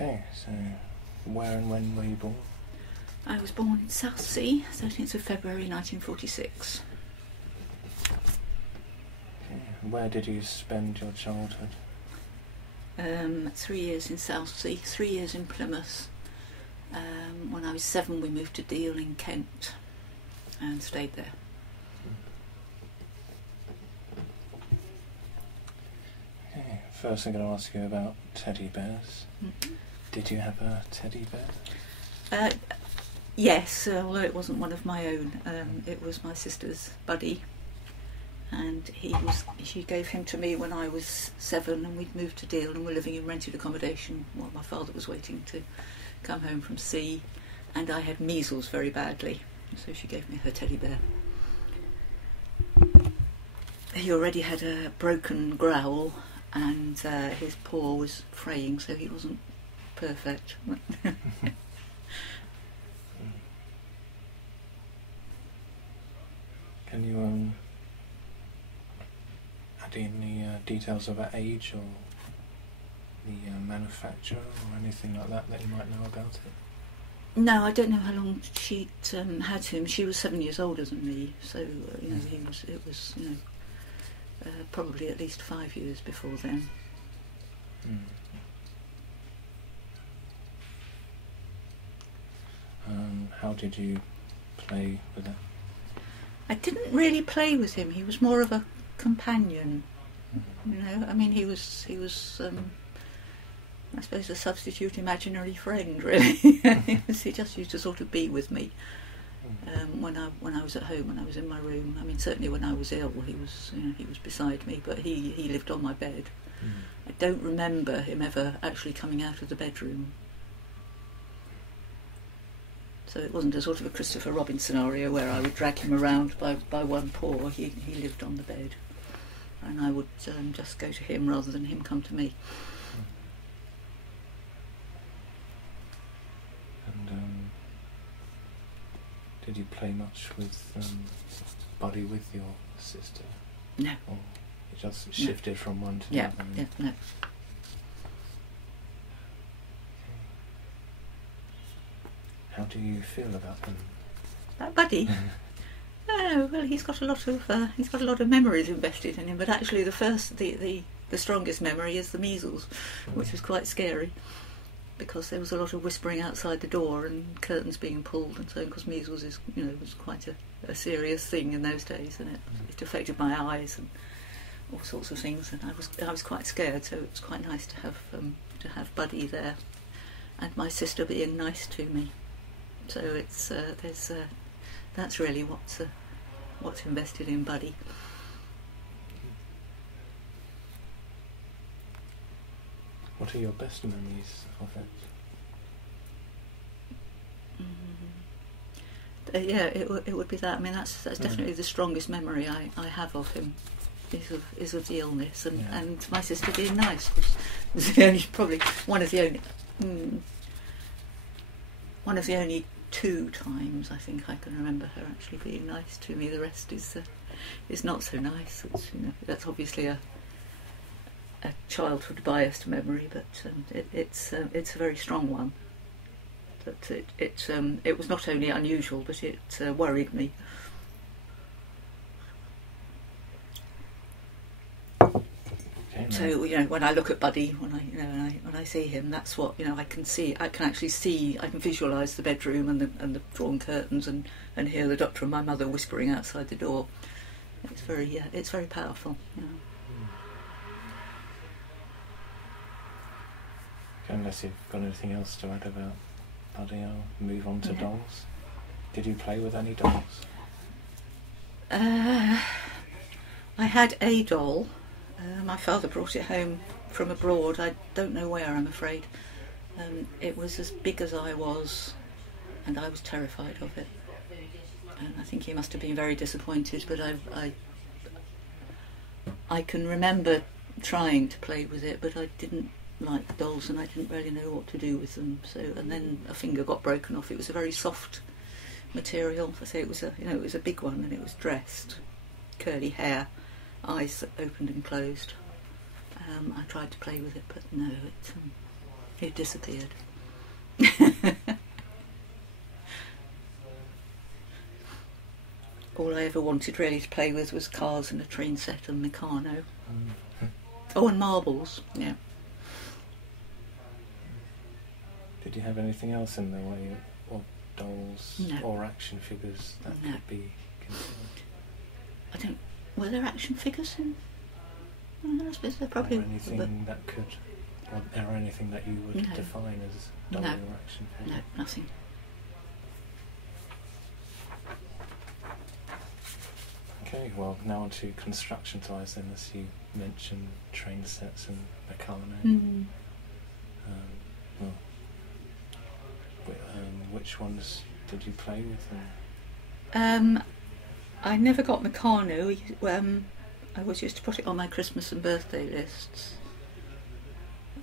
Okay, so where and when were you born? I was born in Southsea, 13th of February 1946. Okay. Where did you spend your childhood? 3 years in Southsea, 3 years in Plymouth. When I was 7 we moved to Deal in Kent and stayed there. Okay. First I'm going to ask you about teddy bears. Mm-hmm. Did you have a teddy bear? Yes, although it wasn't one of my own. It was my sister's Buddy, and she gave him to me when I was 7, and we'd moved to Deal and were living in rented accommodation while my father was waiting to come home from sea, and I had measles very badly, so she gave me her teddy bear. He already had a broken growl, and his paw was fraying, so he wasn't perfect. Can you add any details about age or the manufacturer or anything like that you might know about it? No, I don't know how long she'd had him. She was 7 years older than me, so it was probably at least 5 years before then. How did you play with it? I didn't really play with him. He was more of a companion. I mean, he was I suppose a substitute imaginary friend, really. He just used to sort of be with me when I was at home, when I was in my room. I mean, certainly when I was ill, he was beside me, but he lived on my bed. I don't remember him ever actually coming out of the bedroom. So it wasn't a sort of a Christopher Robin scenario where I would drag him around by one paw. He lived on the bed, and I would just go to him rather than him come to me. And did you play much with Buddy with your sister? No. Or you just shifted from one to the other? Yeah, no. How do you feel about him? That Buddy? Oh, well, he's got a lot of memories invested in him. But actually, the strongest memory is the measles, which was quite scary, because there was a lot of whispering outside the door and curtains being pulled and so on. Because measles was quite a serious thing in those days, and it affected my eyes and all sorts of things. And I was quite scared. So it was quite nice to have Buddy there, and my sister being nice to me. So that's really what's invested in Buddy. What are your best memories of it? Yeah, it would be that. I mean, that's definitely the strongest memory I have of him. Is of the illness and my sister being nice was probably one of the only 2 times I think I can remember her actually being nice to me. The rest is not so nice. That's obviously a childhood biased memory, but it's a very strong one. But it was not only unusual, but it worried me. So when I look at Buddy, when I see him, that's what I can see. I can actually see. I can visualise the bedroom and the drawn curtains and hear the doctor and my mother whispering outside the door. It's very powerful. Okay, unless you've got anything else to add about Buddy, I'll move on to dolls. Did you play with any dolls? I had a doll. My father brought it home from abroad. I don't know where, I'm afraid. It was as big as I was, and I was terrified of it. And I think he must have been very disappointed, but I can remember trying to play with it, but I didn't like dolls and I didn't really know what to do with them. And then a finger got broken off. It was a very soft material. I say it was a big one, and it was dressed, curly hair, eyes that opened and closed. I tried to play with it, but no, He disappeared. All I ever wanted really to play with was cars and a train set and Meccano. Oh, and marbles, yeah. Did you have anything else in the way of dolls or action figures that could be considered? I don't... Were there action figures in... I suppose there probably... Or anything that could... Or anything that you would define as doll or action figure? No, nothing. Okay, well, now on to construction toys then, as you mentioned, train sets and Meccano. Which ones did you play with? I never got Meccano. I always used to put it on my Christmas and birthday lists.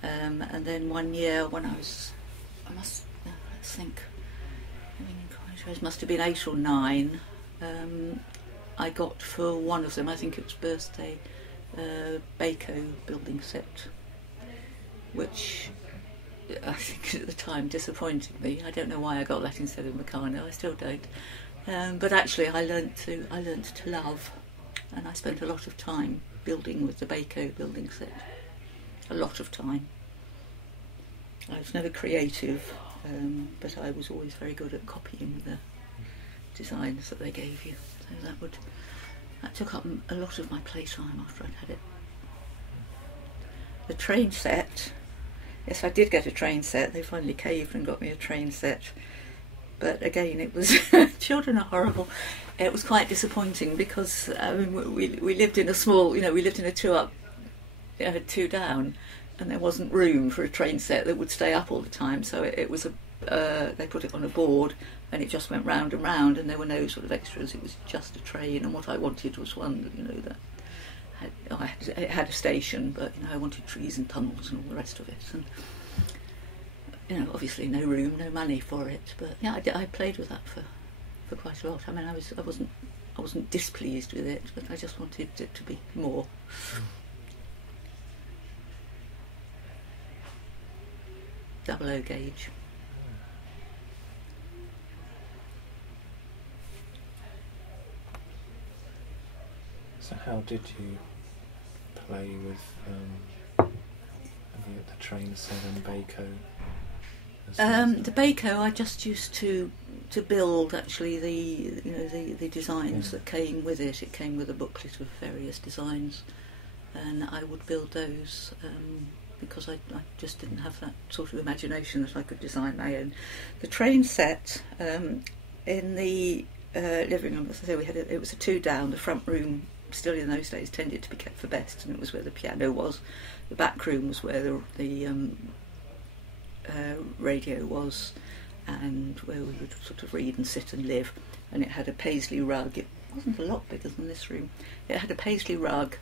And then one year when let's think, it must have been 8 or 9, I got for one of them, I think it was birthday, Baco building set, which I think at the time disappointed me. I don't know why I got that instead of Meccano, I still don't. But actually I learnt to love, and I spent a lot of time building with the Baco building set. A lot of time. I was never creative, but I was always very good at copying the designs that they gave you. So that took up a lot of my playtime after I'd had it. The train set, yes, I did get a train set. They finally caved and got me a train set. But again, it was children are horrible. It was quite disappointing because we lived in a small, we lived in a 2-up, 2-down, and there wasn't room for a train set that would stay up all the time. So it was they put it on a board, and it just went round and round, and there were no sort of extras. It was just a train, and what I wanted was one that it had a station, but I wanted trees and tunnels and all the rest of it, and obviously no room, no money for it. But yeah, I played with that for quite a lot. I mean, I wasn't displeased with it, but I just wanted it to be more. Double O gauge. So how did you play with the train set and Baco? The Baco, I just used to build actually the designs that came with it. It came with a booklet of various designs, and I would build those because I just didn't have that sort of imagination that I could design my own. The train set in the living room, as I say, it was a 2-down. The front room, still in those days, tended to be kept for best, and it was where the piano was. The back room was where the radio was, and where we would sort of read and sit and live. And it had a paisley rug. It wasn't a lot bigger than this room. It had a paisley rug,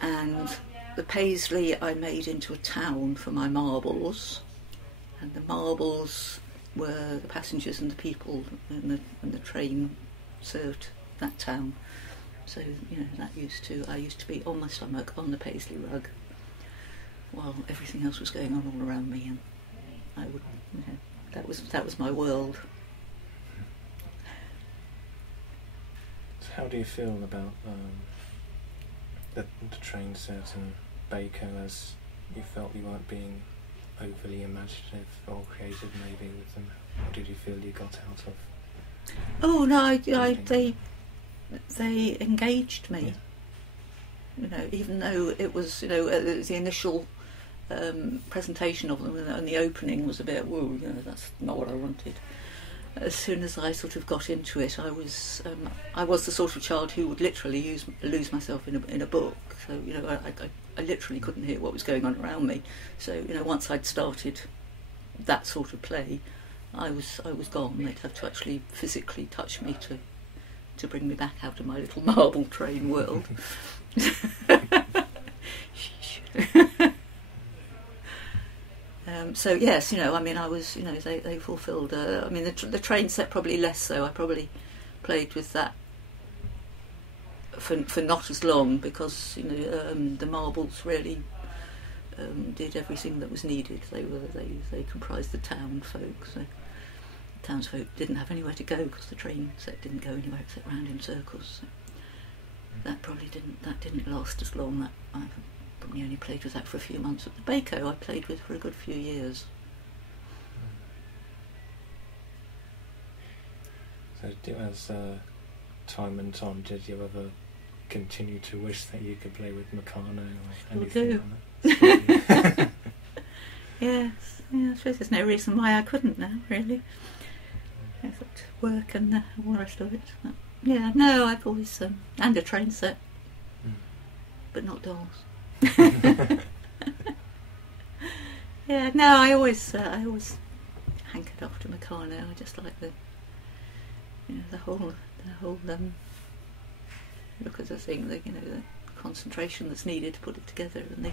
and the paisley I made into a town for my marbles, and the marbles were the passengers and the people, and the train served that town. So I used to be on my stomach on the paisley rug while everything else was going on all around me, and I would, that was my world. So how do you feel about the train set and Baco, as you felt you weren't being overly imaginative or creative maybe with them? What did you feel you got out of? Oh no, they engaged me. Yeah. Even though it was the initial presentation of them and the opening was a bit woo, that's not what I wanted. As soon as I sort of got into it, I was the sort of child who would literally lose myself in a book. So I literally couldn't hear what was going on around me. So once I'd started that sort of play, I was gone. They'd have to actually physically touch me to bring me back out of my little marble train world. So yes, I was, they fulfilled. The train set probably less so. I probably played with that for not as long because the marbles really did everything that was needed. They comprised the town folk, so the townsfolk didn't have anywhere to go because the train set didn't go anywhere except round in circles. So that didn't last as long. That I probably only played with that for a few months. At the Baco, I played with for a good few years. So as time went on, did you ever continue to wish that you could play with Meccano or anything like that? Yes, yeah, I suppose there's no reason why I couldn't now, really. I've got work and all the rest of it. But, yeah, no, I've always... and a train set, but not dolls. Yeah, no, I always hankered after Meccano. I just like the whole look at the thing, the concentration that's needed to put it together, and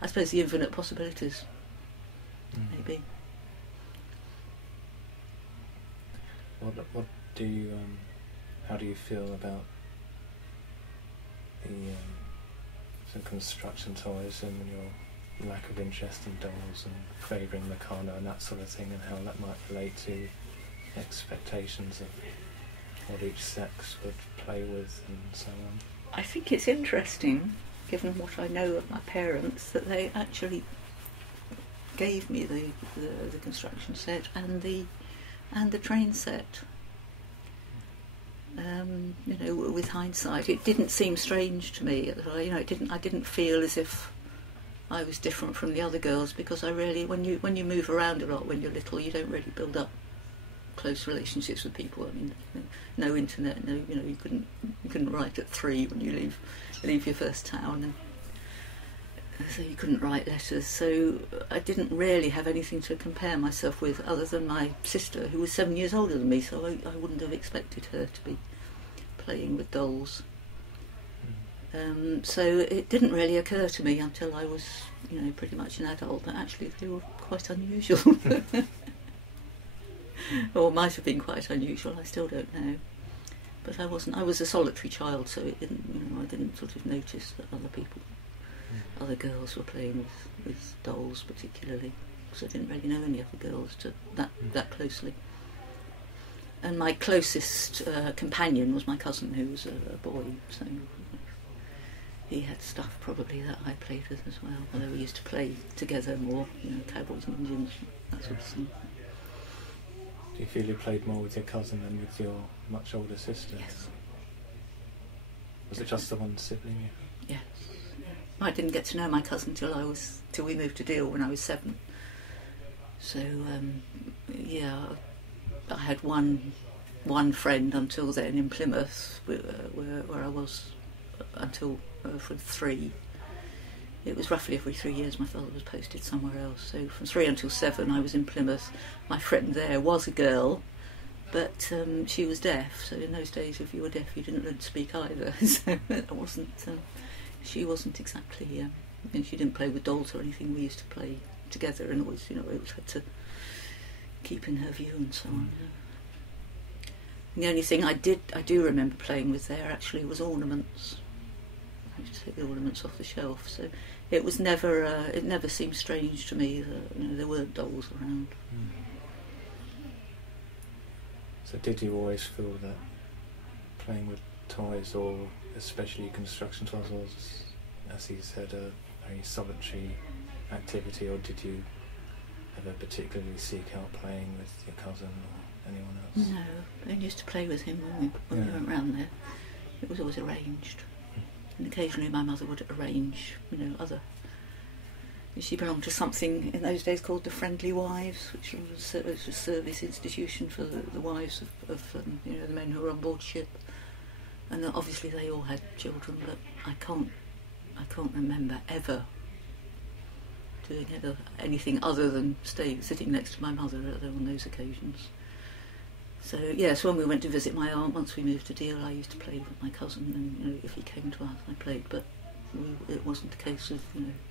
I suppose the infinite possibilities, maybe. What do you how do you feel about the some construction toys and your lack of interest in dolls and favouring Meccano and that sort of thing, and how that might relate to expectations of what each sex would play with and so on? I think it's interesting, given what I know of my parents, that they actually gave me the construction set and the train set. With hindsight, it didn't seem strange to me. I didn't feel as if I was different from the other girls, because I really, when you move around a lot when you're little, you don't really build up close relationships with people. I mean, no internet, you couldn't write at 3 when you leave your first town, and so you couldn't write letters. So I didn't really have anything to compare myself with other than my sister, who was 7 years older than me. So I wouldn't have expected her to be playing with dolls. So it didn't really occur to me until I was, pretty much an adult, that actually they were quite unusual. Or might have been quite unusual, I still don't know. But I wasn't. I was a solitary child, so it didn't. I didn't sort of notice that other girls were playing with dolls particularly, because I didn't really know any other girls that closely. And my closest companion was my cousin, who was a boy, so he had stuff probably that I played with as well. Although we used to play together more, cowboys and Indians, that sort of thing. Do you feel you played more with your cousin than with your much older sister? Yes. Was it just the one sibling? Yes. I didn't get to know my cousin till we moved to Deal when I was 7. So I had one friend until then in Plymouth, where I was until for 3. It was roughly every 3 years my father was posted somewhere else. So from 3 until 7 I was in Plymouth. My friend there was a girl, but she was deaf. So in those days, if you were deaf, you didn't learn to speak either. So it wasn't. She wasn't exactly. And she didn't play with dolls or anything. We used to play together, and always, always had to keep in her view and so on. And the only thing I do remember playing with there actually was ornaments. I used to take the ornaments off the shelf, so it was never. It never seemed strange to me that there weren't dolls around. So did you always feel that playing with toys, or especially construction toys, was, as you said, a very solitary activity, or did you ever particularly seek out playing with your cousin or anyone else? No, I used to play with him when we went round there. It was always arranged. And occasionally my mother would arrange, other... She belonged to something in those days called the Friendly Wives, which was a service institution for the wives of the men who were on board ship. And obviously they all had children, but I can't remember ever doing anything other than sitting next to my mother on those occasions. So yes, when we went to visit my aunt, once we moved to Deal, I used to play with my cousin, and if he came to us, I played. But it wasn't a case of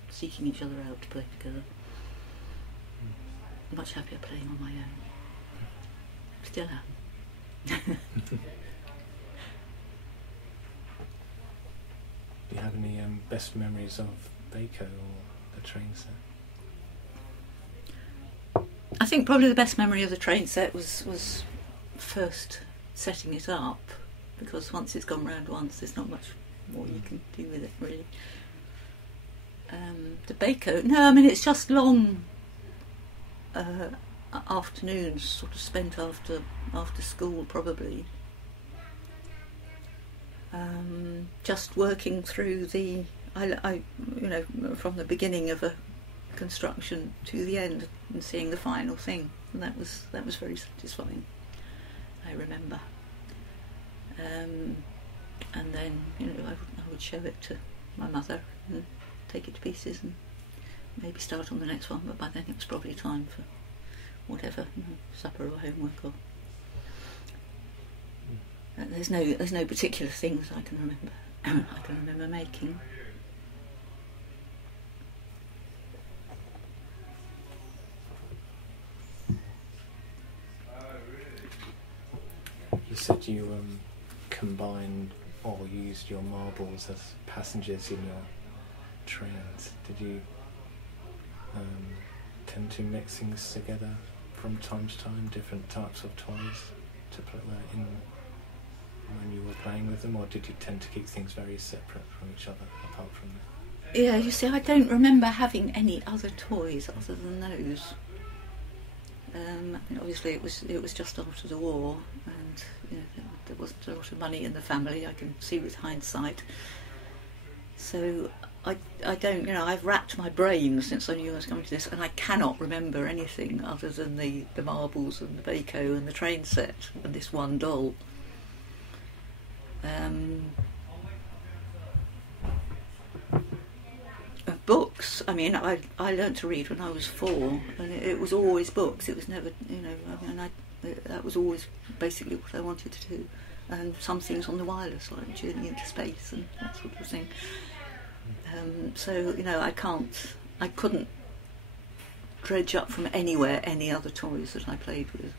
seeking each other out to play together. I'm much happier playing on my own. Still am. Do you have any best memories of Baco or the train set? I think probably the best memory of the train set was first setting it up, because once it's gone round once, there's not much more you can do with it, really. The Baco, no, I mean, it's just long afternoons, sort of spent after school, probably. Just working through I from the beginning of a construction to the end and seeing the final thing, and that was very satisfying, I remember. And then I would show it to my mother and take it to pieces and maybe start on the next one, but by then it was probably time for whatever, supper or homework, or there's no particular things I can remember. I can remember making. You said you combined or used your marbles as passengers in your trains. Did you tend to mix things together from time to time, different types of toys to play in when you were playing with them, or did you tend to keep things very separate from each other apart from that? Yeah, you see, I don't remember having any other toys other than those. I mean, obviously it was just after the war, and there wasn't a lot of money in the family, I can see with hindsight. So I don't, I've racked my brain since I knew I was coming to this, and I cannot remember anything other than the marbles and the Baco and the train set and this one doll. Books, I mean, I learnt to read when I was 4, and it was always books. It was never, that was always basically what I wanted to do. And some things on the wireless, like Journey into Space and that sort of thing. So, I couldn't dredge up from anywhere any other toys that I played with.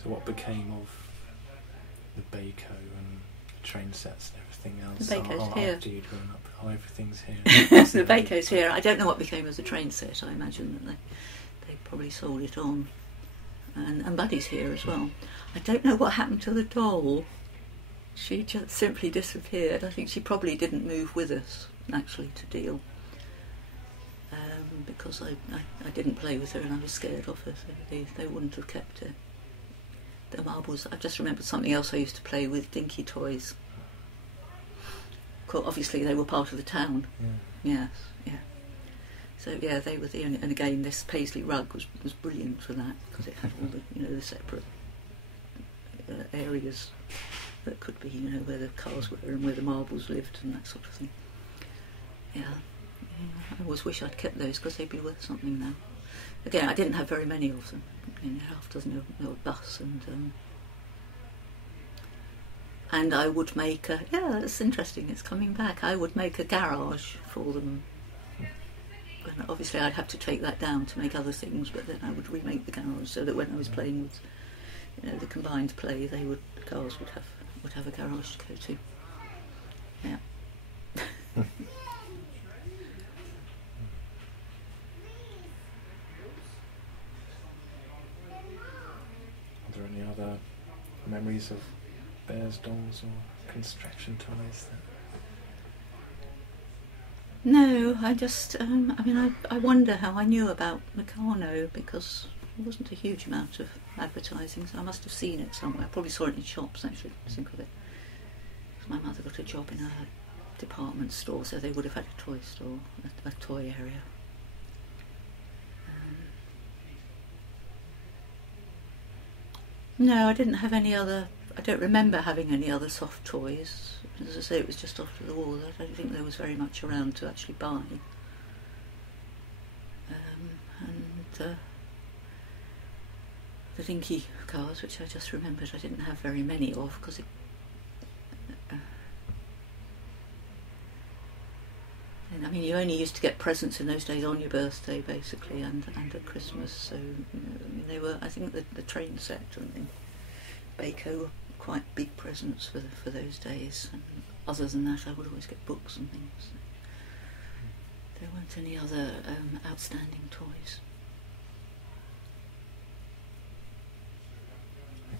So what became of the Baco and train sets and everything else? The Baco's here. After you'd grown up? Oh, everything's here. The Baco's here. I don't know what became of the train set. I imagine that they probably sold it on. And Buddy's here as well. I don't know what happened to the doll. She just simply disappeared. I think she probably didn't move with us, actually, to deal. Because I didn't play with her and I was scared of her, so they wouldn't have kept her. The marbles, I just remembered something else I used to play with, dinky toys. Obviously they were part of the town. Yeah. Yes, yeah. So yeah, they were the only, and again this paisley rug was brilliant for that, because it had all the the separate areas that could be where the cars were and where the marbles lived and that sort of thing. Yeah, I always wish I'd kept those because they'd be worth something now. Again, I didn't have very many of them. Half a dozen old bus, and I would make a, that's interesting, it's coming back, I would make a garage for them. And obviously I'd have to take that down to make other things, but then I would remake the garage so that when I was playing with the combined play, the cars would have a garage to go to. Yeah. Are there any other memories of bears, dolls or construction toys? No, I just, I wonder how I knew about Meccano, because there wasn't a huge amount of advertising, so I must have seen it somewhere. I probably saw it in shops, actually, to think of it. Because my mother got a job in a department store, so they would have had a toy store, a toy area. No, I didn't have any other, I don't remember having any other soft toys. As I say, it was just after the war. I don't think there was very much around to actually buy. The dinky cars, which I just remembered, I didn't have very many of, because I mean, you only used to get presents in those days on your birthday, basically, and at Christmas. So I mean, they were. I think the train set and the Baco were quite big presents for those days. And other than that, I would always get books and things. There weren't any other outstanding toys.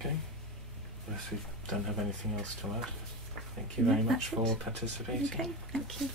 Okay. Well, if we don't have anything else to add, thank you very much for participating. Okay, thank you.